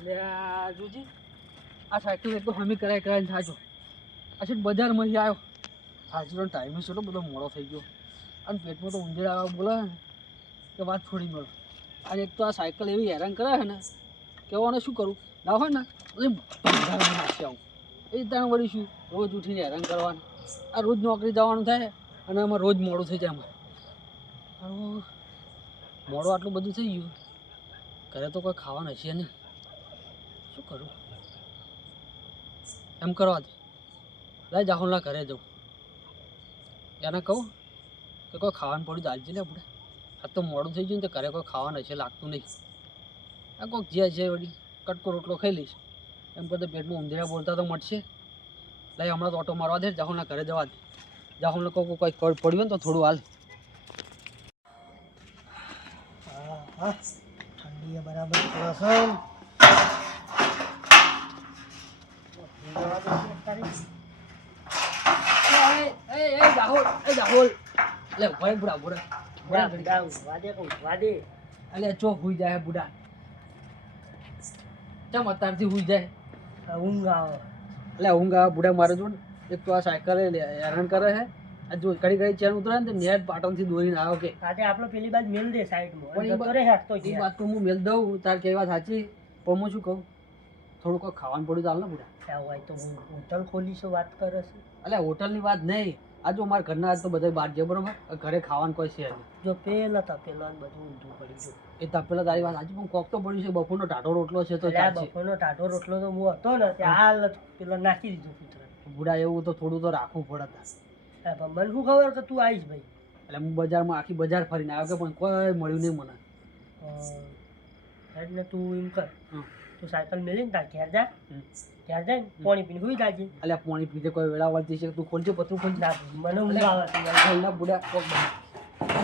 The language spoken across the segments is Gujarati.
એટલે જોજી આ સાયકલ એક તો હમી કરાય થાજો આ બજારમાં આવ્યો હાજરો ટાઈમે છે બધો મોડો થઈ ગયો અને પેટમાં તો ઊંધેડા આવે બોલે કે વાત છોડી મળો અને એક તો આ સાયકલ એવી હેરાન કરે છે ને કહેવાને શું કરું ના હોય ને નાખી આવું એ ત્યાં વળી શું રોજ ઉઠીને હેરાન કરવાનું આ રોજ નોકરી જવાનું થાય અને એમાં રોજ મોડું થઈ જાય અમારે મોડું આટલું બધું થઈ ગયું ઘરે તો કોઈ ખાવાનું હશે નહીં શું કરું એમ કરવા દે લાઈ જાહુલના ઘરે જવું એને કહું કે કોઈ ખાવાનું પડ્યું તો હાલજી લે આપણે આ તો મોડું થઈ ગયું ને તો ઘરે કોઈ ખાવાનું હશે લાગતું નહીં આ કોઈક જે છે વળી કટકો રોટલો ખાઈ લઈશ એમ કરતા પેટમાં ઊંધેડા બોલતા તો મળશે લાઈ હમણાં તો ઓટો મારવા દે જાહુલના ઘરે જવા દે જાહુલને કહું કોઈ પડ્યું ને તો થોડું હાલ હા ઠંડી બરાબર ચો હુઈ જાય બુડા ચમ અત્યારથી હુઈ જાય ઊંઘ આવે એટલે ઊંઘ આવે બુડા મારે જો એક તો આ સાયકલ હેરાન કરે છે આ જો ઘડી ઘડી ચેન ઉતરે ને નેટ પાટણથી દોરીને આવ્યો કે આજે આપણો પેલી બાદ મેલ દે સાઈડમાં એ વાત તો હું મેલ દઉં તાર કઈ વાત સાચી પણ હું શું કહું થોડું કોઈ ખાવાનું પડ્યું ચાલે ને બુડા હોય તો હું હોટલ ખોલીશું વાત કરે છે એટલે હોટલની વાત નહીં આ જો મારા ઘરના આજ તો બધા બહાર છે બરોબર ઘરે ખાવાનું કોઈ છે નહીં જો પેલા તપેલા બધું ઊંધું પડી ગયું એ તપેલા તારી વાત સાચી પણ કોક તો પડ્યું છે બપોરનો ટાઢો રોટલો છે તો બપોરનો ટાઢો રોટલો તો હું હતો ને ત્યાં હાલ પેલો નાખી દીધું કૂતરા બુડા એવું તો થોડું તો રાખવું પડે તાર મને શું ખબર કે તું આવીશ ભાઈ એટલે હું બજારમાં આખી બજાર ફરીને આવ્યો કે પણ કોઈ મળ્યું નહીં મને એટલે તું એમ કર તું સાયકલ મેલીને તાર ઘેર જા ઘેર જાય પાણી પીને સુઈ જાજે એટલે પાણી પીધે કોઈ વેળા વળતી છે તું ખોલજો પતરું ખોલજો ના મને ઊંઘ આવે બુડા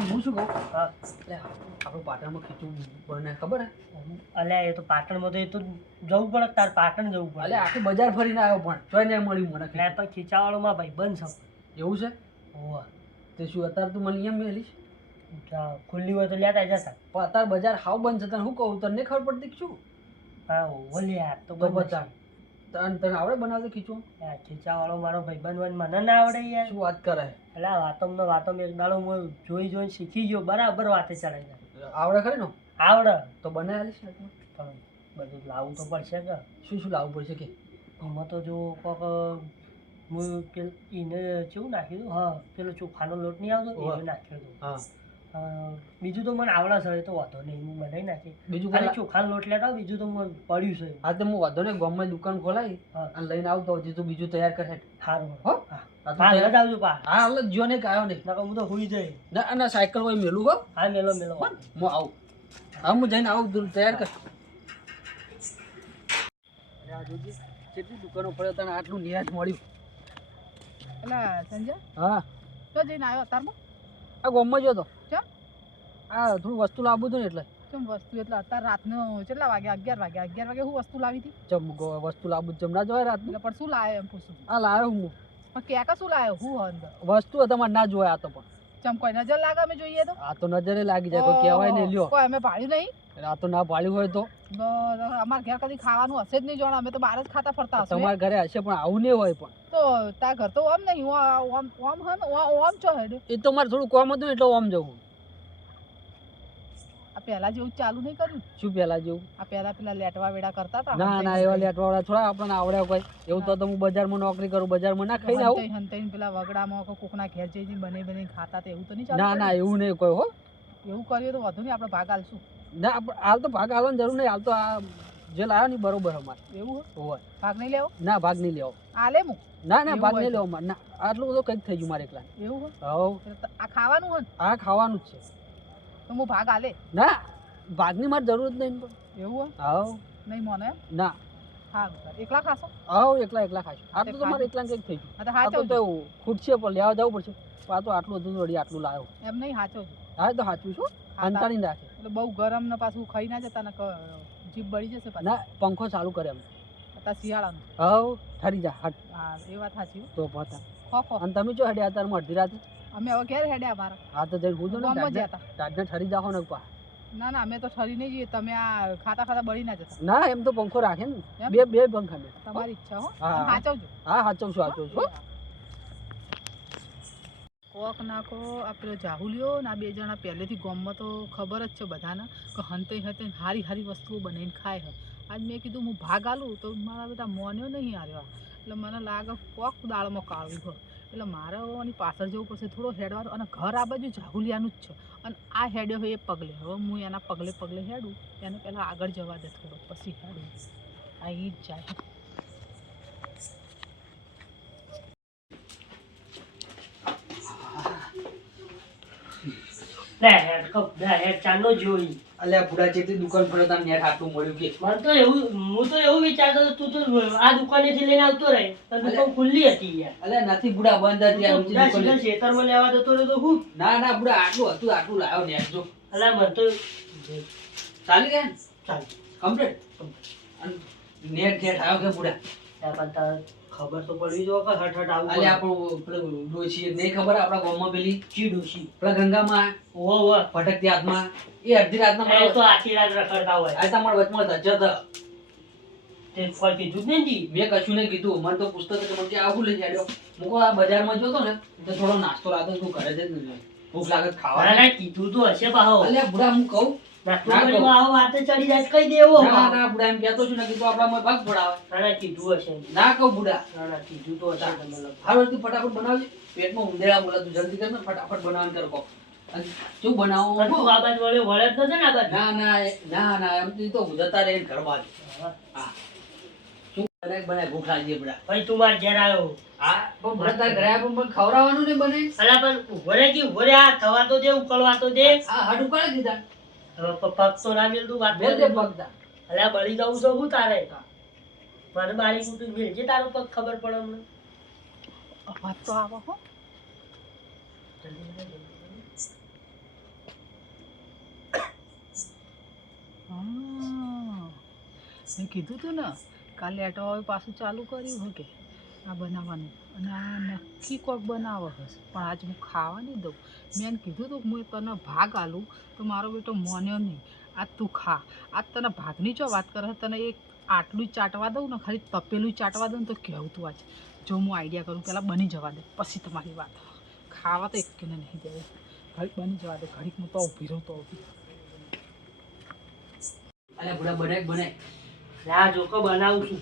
હું શું કહું હા એટલે આપણું પાટણમાં ખીચું બને ખબર હે અલ્યા એ તો પાટણમાં તો એ તો જવું પડે તાર પાટણ જવું પડે એટલે આખી બજાર ફરીને આવ્યો પણ ચોય નહીં મળ્યું મને એટલે પણ ખીચાવાળોમાં ભાઈ બંધ છે એવું છે હોવા તે શું અત્યારે તું મને એમ મેલીશ ખુલ્લી હોય તો લેતા જતા પણ અત્યારે બજાર હાવ બંધ છે તને શું કહું તને ખબર પડતી શું હા ઓલે યાર તો બતા તને આવડે બનાવતો ખીચું ખીચાવાળો મારો ભાઈબંધ હોય મને ના આવડે યાર શું વાત કરે એટલે આ વાતોમાં એક દાડો હું જોઈને શીખી ગયો બરાબર વાતે ચડાઈ જાય આવડે ખરી ને આવડે તો બનાવેલી છે પણ બધું લાવવું તો પડશે કે શું લાવવું પડશે કે એમાં તો જો કોક હું એને કેવું નાખ્યું હા પેલો ચોખાનો લોટ નહીં આવતો એ નાખ્યો હતો હા બીજું તો મને આવડે છે એ તો વાંધો નહીં હું બનાવી નાખી બીજું ખાલી ચોખાનો લોટ લેતા બીજું તો મને પડ્યું છે હા તો હું વાંધો નહીં ગામમાં દુકાન ખોલાવી અને લઈને આવતો હજી તું બીજું તૈયાર કરે સારું હા આવજો પા હા હાલ જો ને આવ્યો નહીં હું તો હોઈ જાય ના ના સાયકલ હોય મેલું હો હા મેલો મેલો હું આવું હા હું જઈને આવું દૂર તૈયાર કર કેટલી દુકાનો પડે તને આટલું નિરાશ મળ્યું એટલે સંજય હા તો જઈને આવ્યો અત્યારમાં આ ગામમાં જો તો ચમ હા થોડું વસ્તુ લાવવું હતું ને એટલે ચમ વસ્તુ એટલે અત્યારે રાતનો કેટલા વાગે 11 વાગે હું વસ્તુ લાવી હતી ચમ વસ્તુ લાવવું ચમ ના જોવાય રાત એટલે પણ શું લાવ્યો એમ પૂછું હા લાવ્યો હું પણ ક્યાં શું લાવ્યો હું અંદર વસ્તુ તમારે ના જોવાય આ તો પણ ચમ કોઈ નજર લાગે અમે જોઈએ તો આ તો નજરે લાગી જાય કોઈ કહેવાય નહીં લ્યો કોઈ અમે ભાડ્યું નહીં આ તો ના પાડ્યું હોય તો અમારા ઘેર કદી ખાવાનું હશે જ નહીં જોણ અમે તો બહાર જ ખાતા ફરતા હશું તમારા ઘરે હશે પણ આવું નહીં હોય પણ તો તાર ઘર તો ઓમ નહીં ઓમ હે ઓમ છો હેડ એ તો મારે થોડું કોમ હતું એટલે ઓમ જવું આ પહેલા જેવું ચાલુ નહીં કર્યું શું પહેલા જેવું આ પહેલા પેલા લેટવા વેડા કરતા હતા ના ના એવા લેટવાળા થોડા આપણને આવડે કોઈ એવું તો હું બજારમાં નોકરી કરું બજારમાં ના ખાઈને આવું હંતાઈને પેલા વગડામાં કોકના ઘેર જઈને બની ખાતા તો એવું તો નહીં ચાલુ ના ના એવું નહીં કોઈ હો એવું કર્યું તો વધુ નહીં આપણે ભાગ આલશું ના હાલ તો ભાગ આલવાની જરૂર નહીં હાલ તો આ જે લાવ્યો ને બરોબર અમારે એવું હોય ભાગ નહીં લેવો ના ભાગ નહીં લેવો આલે હું ના ના ભાગ નહીં લેવો મારે ના આટલું બધું કંઈક થઈ ગયું મારે એકલા એવું હો હા આ ખાવાનું હોય આ ખાવાનું જ છે તો હું ભાગ આલે ના ભાગની મારે જરૂર જ નહીં એવું હોય હા નહીં મને ના હા એકલા ખાશો હા એકલા ખાશું આટલું તો મારે એકલા કંઈક થઈ ગયું હા તો ખૂટશે પણ લેવા જવું પડશે આ તો આટલું હતું વળી આટલું લાવ્યો એમ નહીં સાચો હા તો સાચું છું અંતાણી રાખે એટલે બહુ ગરમ ને પાછું ખાઈ ના જતા ને જીભ બળી જશે પાછું ના પંખો ચાલુ કરે એમ અત્યારે શિયાળાનું હા ઠરી જા હટ હા એ વાત સાચી તો પતા ખો અને તમે જો હેડ્યા અત્યારમાં અડધી રાતે અમે હવે ઘેર હેડ્યા અમારા હા તો જઈને હું તો ગામમાં જ્યાં હતા ઠરી જાઓ ને પા ના ના અમે તો ઠરી નહીં જઈએ તમે આ ખાતા ખાતા બળી ના જતા ના એમ તો પંખો રાખે ને એમ? બે પંખા બે તમારી ઈચ્છા હો હા. તમે સાચવજો હા સાચવશું હો. કોક નાખો આ પેલો જાહુલિયો ને આ બે જણા પહેલેથી ગામમાં તો ખબર જ છે બધાને કે હંતે હંતે હારી હારી વસ્તુઓ બનાવીને ખાય છે આજ મેં કીધું હું ભાગ આલું તો મારા બધા મોન્યો નહીં આવ્યો એટલે મને લાગે કોક દાળમાં કાળવું હોય એટલે મારે આની પાછળ જવું પડશે થોડો હેડવાનું અને ઘર આ બાજુ જાહુલિયાનું જ છે અને આ હેડ્યો હોય એ પગલે હવે હું એના પગલે પગલે હેડું એને પહેલાં આગળ જવા દે થોડો પછી હેડું આ ઈ જ જાય લે હેડ કપ લે હેડ ચાંદો જોઈ અલ્યા બુડા જેટલી દુકાન પર હતા નેટ આટલું મળ્યું કે મને તો એવું હું તો એવું વિચારતો હતો તું તો આ દુકાનેથી લઈને આવતો રહે તો દુકાન ખુલ્લી હતી યાર અલ્યા નથી બુડા બંધ હતી આ ઊંચી દુકાન ખેતરમાં લેવા જતો રહ્યો તો હું ના બુડા આટલું લાવ્યો નેટ જો અલા મને તો ચાલી ગયા ને ચાલ કમ્પ્લીટ નેટ ગેટ આવ્યો કે બુડા પણ તારે ખબર તો પડવી જો કે હટ હટ આવું અલ્યા આપણું પેલું ડોશી નહીં ખબર આપણા ગામમાં પેલી ચી ડોશી પેલા ગંગામાં ઓ ભટકતી હાથમાં એ અડધી રાતના એ તો આખી રાત રખડતા હોય આ તમારા વચમાં ધજ્જત તે કોઈ કીધું જ નહીં મેં કશું નહીં કીધું મને તો પુસ્તક મને કે આવું લઈ જાડ્યો મૂકો આ બજારમાં જોતો ને તો થોડો નાસ્તો લાગતો તું ઘરે જ નહીં ભૂખ લાગે તો ખાવા મારા કીધું તો હશે પાહો અલ્યા બુડા હું કહું નાસ્તો કરીને આવો વાતે ચડી જાય કઈ દેવો ના બુડા એમ કહેતો છું ને કીધું આપણામાં ભાગ પડાવે નાના કીધું હશે ના કહું બુડા નાના કીધું તો હશે તમને હારું તું ફટાફટ બનાવજે પેટમાં ઉંદેડા બોલા તું જલ્દી કર ને ફટાફટ બનાવવાનું કર કો અને શું બનાવો તું આ બાજ વળે વળે જ નથી ને આ બાજ ના એમ તો જતા રહે ઘર બાજુ હા શું બનાય ભૂખ લાગી બુડા ભાઈ તું માર ઘેર આવ્યો હા પણ બુડા તાર ઘરે આપ પણ ખવડાવવાનું નહીં બને અલા પણ ઉભો રે કે ઉભો રે આ થવા તો દે ઉકળવા તો દે હા હાડું કાઢી દીધા હવે પગ તો ના મેલ તું વાત બે દે પગદા અલ્યા બળી જાઉં છો હું તારે મને બારી કુટુંબ મેળજે તારો પગ ખબર પડે અમને વાત તો આવો હો હા મેં કીધું તું ને કાલે આટો હવે પાછું ચાલુ કર્યું હો કે આ બનાવવાનું અને આ નક્કી કોક બનાવો હશે પણ આજ હું ખાવા નહીં દઉં મેં એને કીધું તું હું તને ભાગ આલું તો મારો બેટો મોન્યો નહીં આજ તું ખા આજ તને ભાગની જો વાત કરે તને એક આટલું જ ચાટવા દઉં ને ખાલી તપેલું ચાટવા દઉં ને તો કહેવું તું આજ જો હું આઈડિયા કરું પહેલાં બની જવા દે પછી તમારી વાત ખાવા તો એક નહીં દેવું ઘડીક બની જવા દે ઘડીક હું તો ઊભી રહું તો ઊભી અલ્યા બુડા બનાય આ જોકો બનાવું છું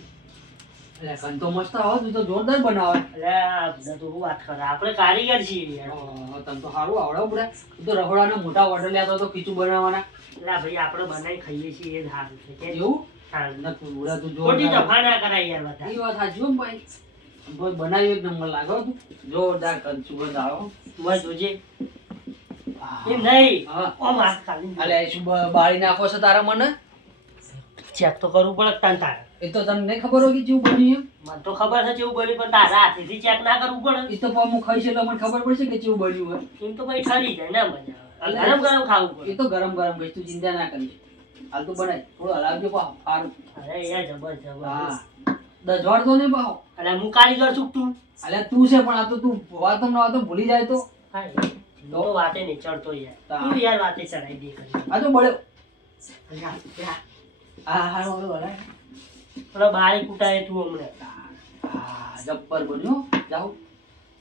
અલ્યા કન તો મસ્ત આવે તું તો જોરદાર બનાવે અલ્યા બધા તો વાત કરે આપણે કારીગર છીએ યાર તમ તો સારું આવડે બુડા તું તો રખોડાના મોટા ઓર્ડર લેતો તો ખીચું બનાવવાના એટલે ભાઈ આપણે બનાવી ખાઈએ છીએ એ જ સારું છે કે એવું સારું ના તું બુડા તું ખોટી જોરદાર તફા ના કરાય યાર બધા એ વાત સાચી હો ભાઈ ભાઈ બનાવ્યું એક નંબર લાગો તું જોરદાર કન સુગંધ આવો મોય જોજે એમ નહીં હા ઓમ હાથ ખાલી અલ્યા એ શું બાળી નાખો છે તારા મને ચેક તો કરવું પડે તાન તારે એ તો તને નહીં ખબર હોય કે જેવું બન્યું મને તો ખબર છે કેવું બન્યું પણ તારા હાથેથી ચેક ના કરવું પડે એમ એ તો પાછું હું ખાઈશ એટલે મને ખબર પડશે કે કેવું બન્યું હોય એમ તો ભાઈ ઠરી જાય ના મજા આવે ગરમ ગરમ ખાવું પડે એ તો ગરમ કહીશ તું ચિંતા ના કરીશ હાલ તું બનાય થોડું હલાવજો પાહો સારું અરે યાર જબર જબર હા દજવાડ તો નહીં પાહો અરે હું કારીગર છું તું અલ્યા તું છે પણ આ તો તું વાતમ ના વાતમ ભૂલી જાય તો હા તો વાતે નહીં ચડતો યાર હા. તું યાર વાતે ચડાઈ દે કરી આ તો બળ્યો અલ્યા હા હા હવે વળાય થોડો બારી કુટાય તું હમણે હા જબ્બર બન્યો જાઓ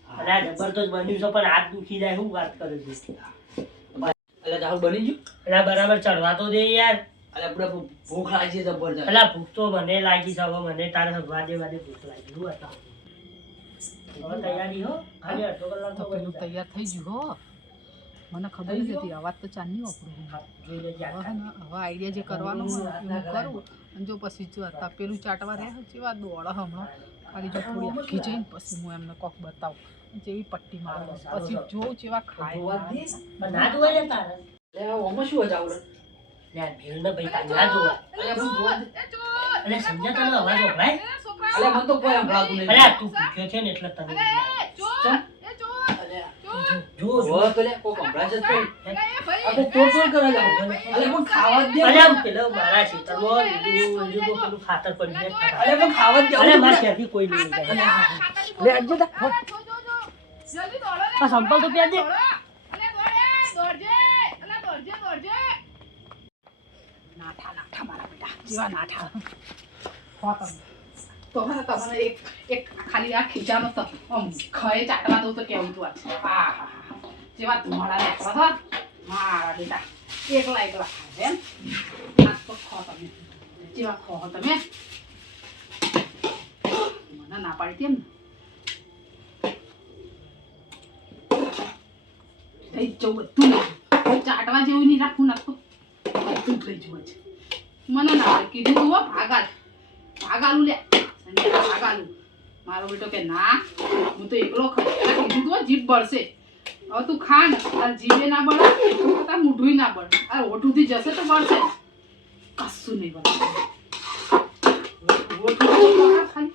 અરે આ જબરદસ્ત બન્યું છે પણ હાથ દુખી જાય શું વાત કરે છે એટલે જાઓ બની ગયું અરે બરાબર ચડવા તો દે યાર અલ્યા આપણે ભૂખ લાગી છે જબરજસ્ત અલા ભૂખ તો મને લાગી છે હવે મને તારે વાદે ભૂખ લાગી શું હતા હવે તૈયારી હો ખાલી અડધો કલાક તો પેલું તૈયાર થઈ ગયું હો મને ખબર જ હતી અવાજ તો ચાંદની વાપરું જોઈ લેજે હવે ને હવે આઈડિયા જે કરવાનો હોય ને એ હું કરું અને જો પછી જો તપેલું ચાટવા રહે જેવા દોડ હમણાં ખાલી જો થોડી આખી જઈને પછી હું એમને કોક બતાવું જેવી પટ્ટી મારું પછી જોઉં જેવા ખાય પણ ના જોવાય ને તારે એટલે આમાં શું હોય આવડે યાર ભીડ ને ભાઈ તારે ના જોવાય અલ્યા પણ જોવા દે અરે સમજ્યા તને અવાજ વપરાય અલ્યા મને તો કોઈ સંભળાતું નહીં અરે તું ભૂખ્યો છે ને એટલે તને જો જો જો પેલે કોઈ સંભળાય છે તો આપણે ચોર કરે જાવ અલ્યા પણ ખાવા જ દે અરે આમ પેલો મારા ખેતરમાં લીલું પેલું ખાતર પડી જાય અલ્યા પણ ખાવા જ દે અરે મારા ત્યાંથી કોઈ નહીં જાય લે આજજો તા આ સંપલ તો પ્યાજ દે નાઠા મારા બેટા જેવા નાઠા હો તમે તો હે ને તમને એક ખાલી આ ખીચાનો તો આમ ખય ચાટવા દઉં તો કેવું તું આ હા જેવા ધુમાડા નીકળો હો મારા બેટા એકલા ખાય એમ આ તો ખો તમે જેવા ખો તમે મને ના પાડી તેમ ને થઈ જવું બધું ચાટવા જેવું નહીં રાખવું નાખતું બધું થઈ જવું છે મને ના પાડી કીધું તું ભાગાલું લે ભાગાલું મારો બેટો કે ના હું તો એકલો કીધું તું જીભ બળશે હવે તું ખા ને તાર જીભે ના બળે તાર મૂઢું ના બળે આ ઓઠુંથી જશે તો બળશે કશું નહીં બળે ખાલી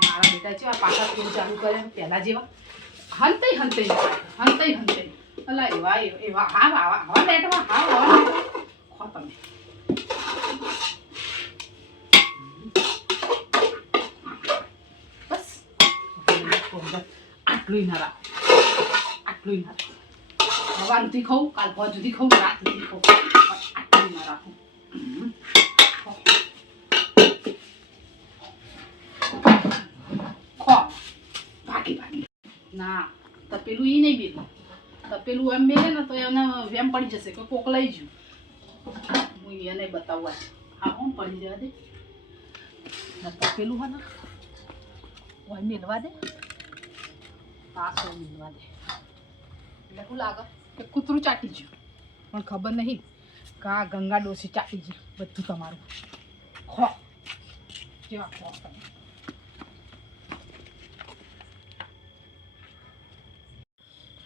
મારા બેટા છે પાછા ફોન ચાલુ કરે પહેલા જેવા હંતઈ અલા એવા હા લેટવા ખો તમે બસ આટલું ના રાખો સવાર સુધી ખાઉં કાલ ભર સુધી ખાઉં રાત સુધી ખાઉં આટલું ના રાખું ખો ભાગી ના તપેલું ઈ નહીં બેલું તપેલું એમ બેલે ને તો એને વેમ પડી જશે કે કોક લઈ જ્યું હું એને બતાવવા હા કોમ પડી જવા દે તપેલું હા ને ઓય મેળવા દે પાસો મેળવા દે એટલે શું લાગે કે કૂતરું ચાટી ગયું પણ ખબર નહીં કે આ ગંગા ડોસી ચાટી ગયું બધું તમારું ખો જેવા ખો તમે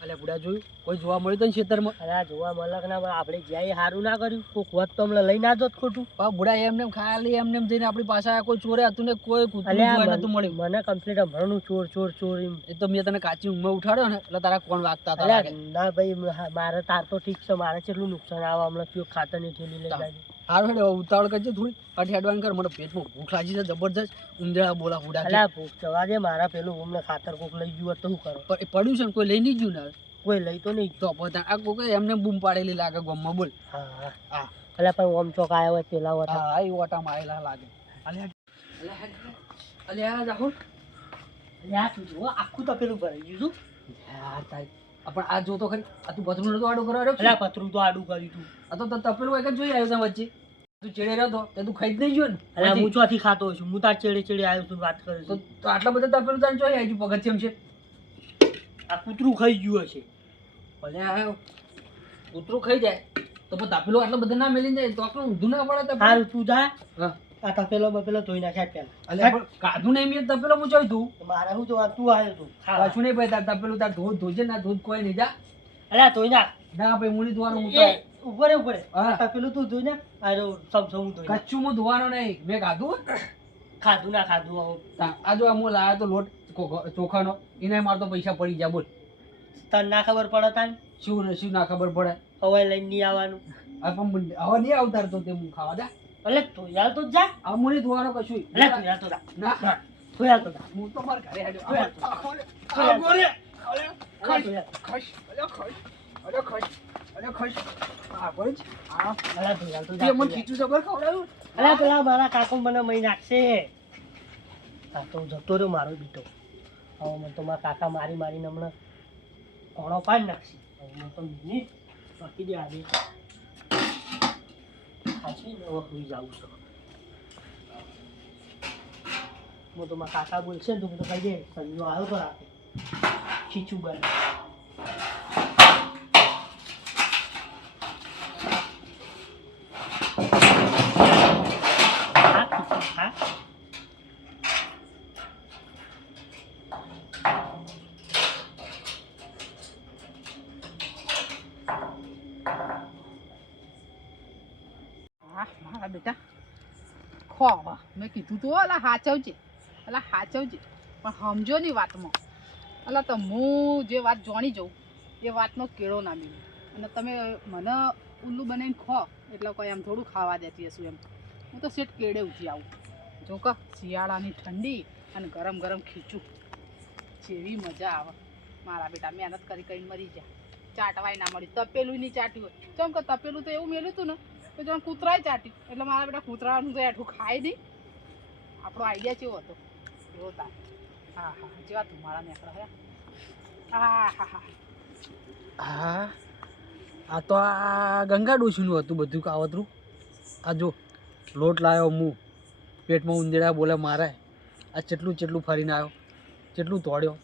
અલે બુડા જોયું કોઈ જોવા મળ્યું તો ને ખેતરમાં અરે જોવા મલક ના આપણે જ્યાં સારું ના કર્યું કોઈક વત તો અમને લઈ ના જોત ખોટું બુડા એમને ખાલી એમને જઈને આપણી પાસે આયા કોઈ ચોરે હતું ને કોઈ કૂતરું જોવા નતું મળ્યું મને કમ્પ્લીટ હમણાંનું ચોર એમ એ તો મેં તને કાચી ઊંઘમાં ઉઠાડ્યો ને એટલે તારા કોણ વાગતા હતા અલ્યા ના ભાઈ મારે તાર તો ઠીક છે મારે કેટલું નુકસાન આવે હમણાં કયો ખાતરની થેલી લઈ જાય હારું હેડે ઉતાવળ કરજે થોડી અઠ હેડવાન કર મને પેટમાં ભૂખ લાગી છે જબરજસ્ત ઉંદરા બોલા ઉડા અલ્યા ભૂખ જવા દે મારા પેલું અમને ખાતર કોક લઈ ગયું તો શું કરો પણ એ પડ્યું છે ને કોઈ લઈ નહીં ગયું ને કોઈ લઈ તો નહીં તો પોતા આ કોકે એમને બૂમ પાડેલી લાગે ગમમાં બોલ હા હા અલ્યા પણ ઓમ ચોક આવ્યા હોય પેલા વટા હા એ ઓટા મારેલા લાગે અલ્યા રાહુલ અલ્યા તું જો આખું તો પેલું ભરાઈ ગયું યાર તાઈ પણ આ જો તો ખરી આ તું પથરું નતો આડું કરવા રહ્યો અલ્યા પતરું તો આડું કર્યું તું આ તો તપેલું એક જ જોઈ આવ્યો ત્યાં વચ્ચે તું ચેડે રહ્યો તો તે તું ખાઈ જ નહીં ગયો ને અલ્યા હું ચોથી ખાતો છું હું તાર ચેડે આવ્યો છું વાત કરે તો આટલા બધા તપેલું તારે જોઈ આવી પગથિયમ છે આ કૂતરું ખાઈ ગયું હશે ભલે આવ્યો કૂતરું ખાઈ જાય તો પણ તપેલું આટલા બધા ના મેલી જાય તો આપણે ઊંધું ના પડે સારું તું જા હા આ તપેલો બપેલો ધોઈ નાખ્યા પેલા અલ્યા પણ કાધું નહીં મેં તપેલો મૂચાવી તું મારે શું જોવા તું આવ્યો તું પાછું નહીં ભાઈ તાર તપેલું તાર ધોજે ના ધોજ કોઈ નહીં જા અલ્યા ધોઈ નાખ ના ભાઈ મૂળી ધોવાનું હું ઉપર હા. તપેલું તું ધોઈ નાખ અરે સમસમ હું ધોઈ નાખ. કચ્છું હું ધોવાનો નહીં મેં ખાધું ખાધું ના ખાધું આવું આ જો હું લાવ્યો તો લોટ ચોખાનો એને મારે તો પૈસા પડી જાય બોલ તને ના ખબર પડે તાન શું ના ખબર પડે હવે લઈને નહીં આવવાનું આ પણ હવે નહીં આવતાર તો તે હું ખાવા દે એટલે તું યાર તો જા આ મૂળી ધોવાનો કશું એટલે તું યાર તો જા ના તું યાર તો જા હું તો મારા ઘરે તું યાર તો અલ્યા પેલા મારા કાકો મને મહી નાખશે આ તો જતો રહ્યો મારો બીટો હવે મને તો મારા કાકા મારીને હમણાં ઘોડો પાડી નાખશે હવે મને તો મિનિટ બાકી દે આજે સાચી ને હવે સુઈ જાઉં છું હું તો મારા કાકા બોલશે ને તો હું તો કહી દે સંજો આવ્યો તો રાતે ખીચું બને મારા બેટા ખો મેં કીધું તું અલા હાચવજે પણ સમજો નહીં વાતમાં અલા તો હું જે વાત જાણી જાઉં એ વાતનો કેળો ના મિલે અને તમે મને ઉલ્લું બનાવીને ખો એટલે કોઈ એમ થોડું ખાવા દેતી હશું એમ હું તો સેટ કેળે ઉઠી આવું જો કે શિયાળાની ઠંડી અને ગરમ ગરમ ખીચું જેવી મજા આવે મારા બેટા મહેનત કરી મરી જાય ચાટવાય ના મળી તપેલું નહીં ચાટ્યું હોય કેમ કે તપેલું તો એવું મેલ્યું હતું ને તો જો કૂતરાય ચાટી એટલે મારા બેટા કૂતરાનું તો એઠું ખાય નહીં. આપણો આઈડિયા કેવો હતો એવો તાર. હા હા જેવા તમારા નેકળા હે. હા હા હા હા આ તો આ ગંગા ડોશીનું હતું બધું કાવતરું. આ જો લોટ લાવ્યો હું, પેટમાં ઉંદેડા બોલે મારે, આ ચેટલું ચેટલું ફરીને આવ્યો, ચેટલું તોડ્યો,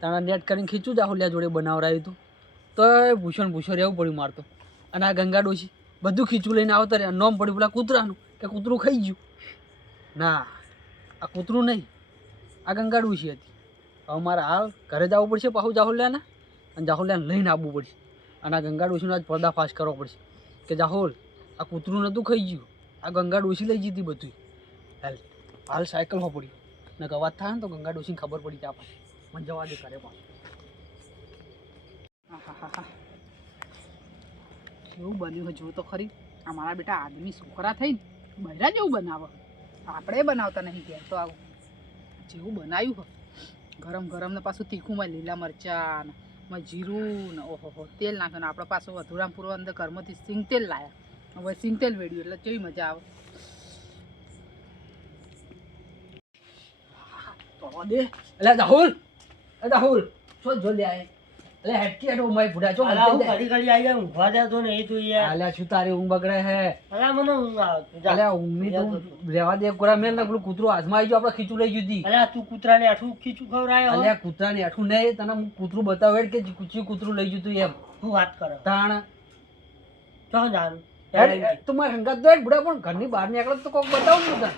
તાણા નેટ કરીને ખીચું જાહુલિયા જોડે બનાવરાયું હતું તો ભૂષણ રહેવું પડ્યું મારતો. અને આ ગંગા ડોશી બધું ખીચું લઈને આવતા રહ્યા, નોમ પડ્યું પેલા કૂતરાનું કે કૂતરું ખાઈ ગયું. ના આ કૂતરું નહીં, આ ગંગા ડોશી હતી. હવે મારે હાલ ઘરે જવું પડશે પાછું જાહુલિયાને, અને જાહુલિયાને લઈને આવવું પડશે. અને આ ગંગા ડોશીનો આજ પર્દાફાશ કરવો પડશે કે જાહુલ આ કૂતરું નહોતું ખાઈ ગયું, આ ગંગા ડોશી લઈ જતી બધું. હાલ સાયકલમાં પડ્યું ને અવાજ થાય ને તો ગંગા ડોશીને ખબર પડી જાય પાછી. મને જવા દે કરે પાછું. કેવું બન્યું હોય જો તો ખરી. આ મારા બેટા આદમી છોકરા થઈને બૈરા જેવું બનાવે, આપણે બનાવતા નહીં ઘેર તો આવું જેવું બનાવ્યું હોય ગરમ ગરમ ને પાછું તીખુંમાં લીલા મરચાં ને માં જીરું ને ઓહો તેલ નાખ્યું ને આપણે પાછું વધુરામ પૂર્વ અંદર ઘરમાંથી સિંગ તેલ લાવ્યા. હવે સિંગ તેલ વેડ્યું એટલે કેવી મજા આવે. તો દે એટલે રાહુલ શું જો લે આય એટલે હેટકી હેઠો મારી ભૂડા છો અલા હું ઘડી ઘડી આવી જાય ઊંઘવા દેતો ને એ તું યાર. આલ્યા છું તારી ઊંઘ બગડે હે. અલા મને ઊંઘ આવે જા. અલ્યા ઊંઘની તું રહેવા દે કોરા મેલ ને પેલું કૂતરું હાથમાં આવી ગયું આપણે ખીચું લઈ ગયું. અલા તું કૂતરાને આઠું ખીચું ખવરાયો. અલ્યા કૂતરાને આઠું નહીં, તને હું કૂતરું બતાવે કે કુચી કૂતરું લઈ ગયું એમ હું વાત કરો તાણ ચો જાનું તું મારે હંગાત દો ભૂડા પણ ઘરની બહાર નીકળો તો કોક બતાવું ને તને.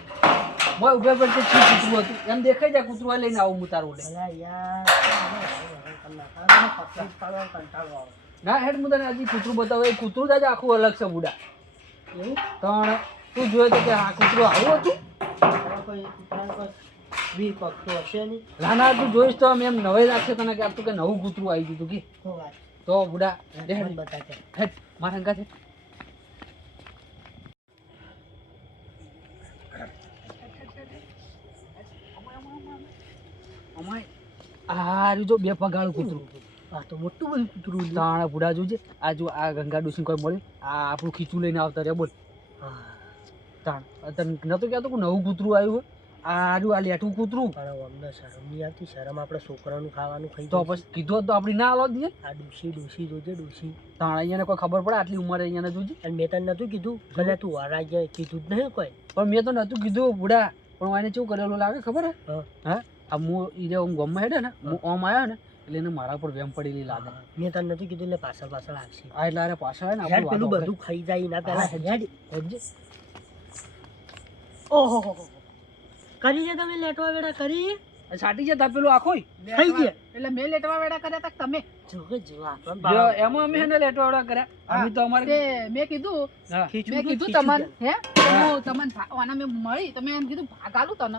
મોય ઉભા પર કે કૂતરું હતું એમ દેખાઈ જાય કૂતરું લઈને આવું હું તારું લે. અલા યાર ના હેડ હું તને હજી કૂતરું બતાવું, એ કૂતરું જ આજે આખું અલગ છે બુડા. એવું તાણ તું જોયો તો કે આ કૂતરું આવું હતું. કોઈ કૂતરાને કોઈ વીર પક્ષો હશે નહીં. નાના તું જોઈશ તો એમ નવાઈ રાખશે તને કે આપતું કે નવું કૂતરું આવી ગયું તું કે હું વાત તો બુડા મને બતાતે. હેડ મારા હંગા છે. આ જો બે પગાળું કૂતરું, આ તો મોટું બધું કૂતરું છે. તાણા બુડા જોજે આ જો આ ગંગા ડોશી કોઈ મળે આ આપણું ખીચું લઈને આવતા રે બોલ. તાણ તને નતો કહેતો કે નવું કૂતરું આવ્યું હોય. આ રહ્યું આ લેઠું કૂતરું. પણ અમને શરમ નહીં આવતી. શરમ આપણે છોકરાનું ખાવાનું ખાઈ તો પછી કીધું હોત તો આપણી ના આલો દે. આ ડોશી જોજે ડોશી. તાણ અહીંયાને કોઈ ખબર પડે આટલી ઉંમરે અહીંયાને જોજે. અને મેં તને નતું કીધું ભલે તું વારા ગયા કીધું જ નહીં કોઈ. પણ મેં તો નતું કીધું બુડા, પણ એને શું કરેલું લાગે ખબર હે? હા હા આ હું ઈ હું ગમમાં હેડે ને હું ઓમ આવ્યો ને એટલે એને મારા પર વેમ પડેલી લાગે. મેં તને નતું કીધું એટલે પાછળ આવશે. આ એટલે અરે પાછા હે ને હેડ આપણું પેલું બધું ખાઈ જાય ના પેલા હેડ હેડજે. ઓહો કરી છે તમે લેટવા વેડા કરી સાટી જતા પેલું આખોય ખાઈ ગયા. એટલે મેં લેટવા વેડા કર્યા તા તમે. જોકે જો જો આપણને એમાં અમે એને લેટવાડા કર્યા. અમે તો અમારે તે મેં કીધું હા તમને હે હું તમને આના મેં મળી તમે એમ કીધું ભાગ આલું તને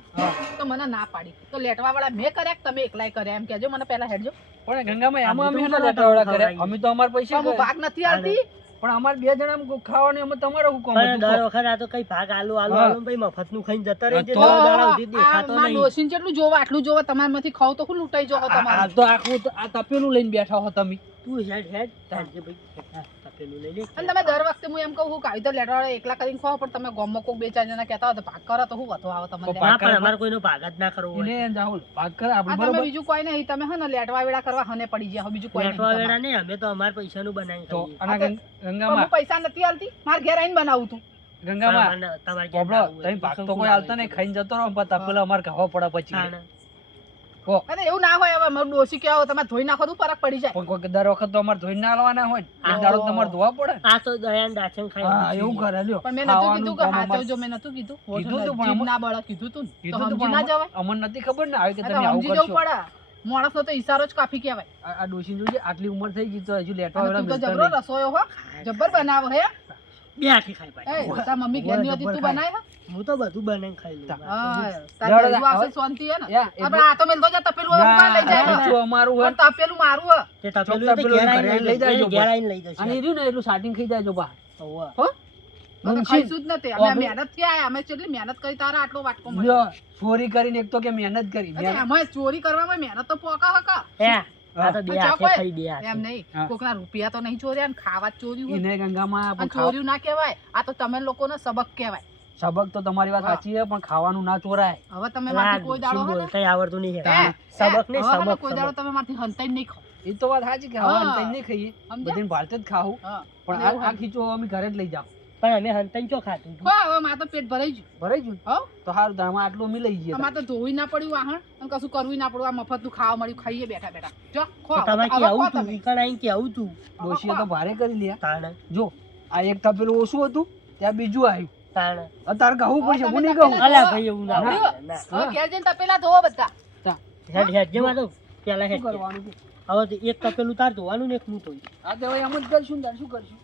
તો મને ના પાડી. તો લેટવા વાળા મેં કર્યા કે તમે એકલાય કર્યા એમ કહેજો મને પહેલા હેડજો. પણ ગંગામાં એમાં અમે એને લેટવાડા કર્યા. અમે તો અમાર પૈસા હું ભાગ નથી આલતી. પણ અમાર બે જણા ખાવાનું એમાં તમારે શું કામ હતું? દર વખત આ તો કઈ ભાગ આલુ ભાઈ મફતનું ખાઈને જતા રહી છે. તો દાડા સુધી દેખાતો નહીં. ડોસીને જેટલું જોવા આટલું જોવા તમારામાંથી ખાવ તો હું લૂંટાઈ જાવ આ તમારું. તો આખું આ તપેલું લઈને બેઠા હો તમે. તું હેડ તારજે ભાઈ તપેલું લઈ લે. અને તમે દર વખતે હું એમ કહું કે આવી તો લેટવા એકલા કરીને ખાવ પણ તમે ગોમમાં કોક બે ચાર જણા કહેતા હોય તો ભાગ કરો તો હું વધુ આવે તમને. ના પણ અમારે કોઈનો ભાગ જ ના કરવો હોય. એને રાહુલ ભાગ કરે આપણે આ તમે બરોબર. બીજું કોઈ નહીં તમે હે ને લેટવા વેડા કરવા હને પડી ગયા બીજું કોઈ નહીં લેટવા તમારે. વેડા નહીં અમે તો અમારા પૈસાનું બનાવી તો ખાઈએ. આના પણ ગંગામાં હું પૈસા નથી આલતી મારે ઘેર આવીને બનાવું તું. ગંગામાં તમારે ક્યાં કોબળો ખાવું હોય? તમે ભાગ તો કોઈ હાલતા નહીં, ખાઈને જતો રહો પણ તપેલો અમારે ખાવા પડે પછી. ખાને. અરે એવું ના હોય હવે મારું ડોસી કેવો તમે ધોઈ નાખો તો ફરક પડી જાય. પણ કોઈ દર વખત તો અમારે ધોઈને ના લાવવાના હોય ને. એક દાડો તમારે ધોવા પડે ને. આ તો દયાન દાચન ખાઈ હા એવું કરે લ્યો. પણ મેં નતું ખાવાનું કીધું કે કામ અમારે- હાચવજો મેં નતું કીધું કીધું તું પણ જીભ અમુક- ના બળે કીધું તું ને. કીધું તો તું સમજી ના પણ જવાય. અમને નથી ખબર ને આવી કે આ તમે તો આવું સમજી જવું કરશો. પડે માણસનો તો ઈશારો જ કાફી કહેવાય. આ ડોશી જોજે આટલી ઉંમર થઈ ગઈ તો હજુ લેટવા અને વાળા તું તો મિલતા જબરો નહીં. રસોયો હો જબ્બર બનાવો હે. બે હાથી ખાઈ પાય. એ તાર મમ્મી ઘેરની હતી તું બનાય હે? હું તો બધું બનાવીને ખાઈ લઉં. હા તાર જરા જેવું હવે- આવશે શાંતિ હે ને. યા, આપણે આ તો મેલતો જા તપેલું હવે ઉકાળ લઈ જાય ના, હે. જો અમારું હોય પણ તપેલું મારું હે. તે તપેલું ચોક તો તપેલું ઘેર ઘરે આવીને લઈ જાજો ઘેર આવીને લઈ જશે. અને એ રહ્યું ને એટલું સાટિંગ ખાઈ જાય જો બા. હોવે. હો તો મુનશી. ખાઈશું જ નથી અમે હવે- મહેનત થી આયા અમે કેટલી મહેનત કરી તારા આટલો વાટકો મળ્યો. લ્યો, ચોરી કરીને એક તો કે મહેનત કરી અરે એમાં ચોરી કરવામાં મહેનત તો પોકા હકા. હે આ તો બે હા, હાથે ચોકવાય. ખાઈ બે હાથે. એમ નહીં હા. કોકના રૂપિયા તો નહીં ચોર્યા ને ખાવા જ ચોર્યું હોય. એને ગંગામાં અને પણ ખાવા- ચોર્યું ના કહેવાય આ તો તમે લોકોનો સબક કહેવાય. સબક તો તમારી વાત હા. સાચી છે પણ ખાવાનું ના ચોરાય. હવે તમે લા, મારથી કોઈ દાડો ડોશી હે ને બોલતાય આવડતું નહીં હે, હે. સબક નહીં, હવે હે ને સબક, કોઈ દાડો સબક. તમે મારથી હંતાઈ નહીં ખાઓ. એ તો વાત સાચી કે હવે હા. અંતર નહીં ખાઈએ, સમજ્યા? બધાને ભારતે જ ખાવું. હા. પણ અને એવું આ ખીચો અમે ઘરે જ લઈ જાવ. પણ અમે હંતાઈને ચો ખાતું હતું. હા, હવે મારે તો પેટ ભરાઈ ગયું. ભરાઈ ગયું ને? હો તો સારું તારમાં આટલું અમે લઈ જઈએ. અમારે તો ધોવી ના પડ્યું વાહણ અને કશું કરવું ના પડ્યું. આ મફતનું ખાવા મળ્યું, ખાઈએ બેઠા બેઠા. જો ખો તો તમે હવે કે આવું ખો તું તમે. ઈકણ આઈને કે આવું તું ડોશીએ તો ભારે કરી લ્યા. તાણે જો આ એક તપેલું ઓછું હતું ત્યાં બીજું આવ્યું. તાણે અત્યારે કહું પડશે, તમે હું નહીં તપેલા કહું. અલ્યા ભાઈ એવું ના ના. હોય. ના. હવે ઘેર જઈને તપેલા ધોવો બધા. હેડ હેડ જે માં તો પેલા શું હેડ કરવાનું કે? હવે તો એક તપેલું તાર ધોવાનું ને એક હું ધોઈ આ તો હવે એમ જ કરશું ને તાર શું કરશું?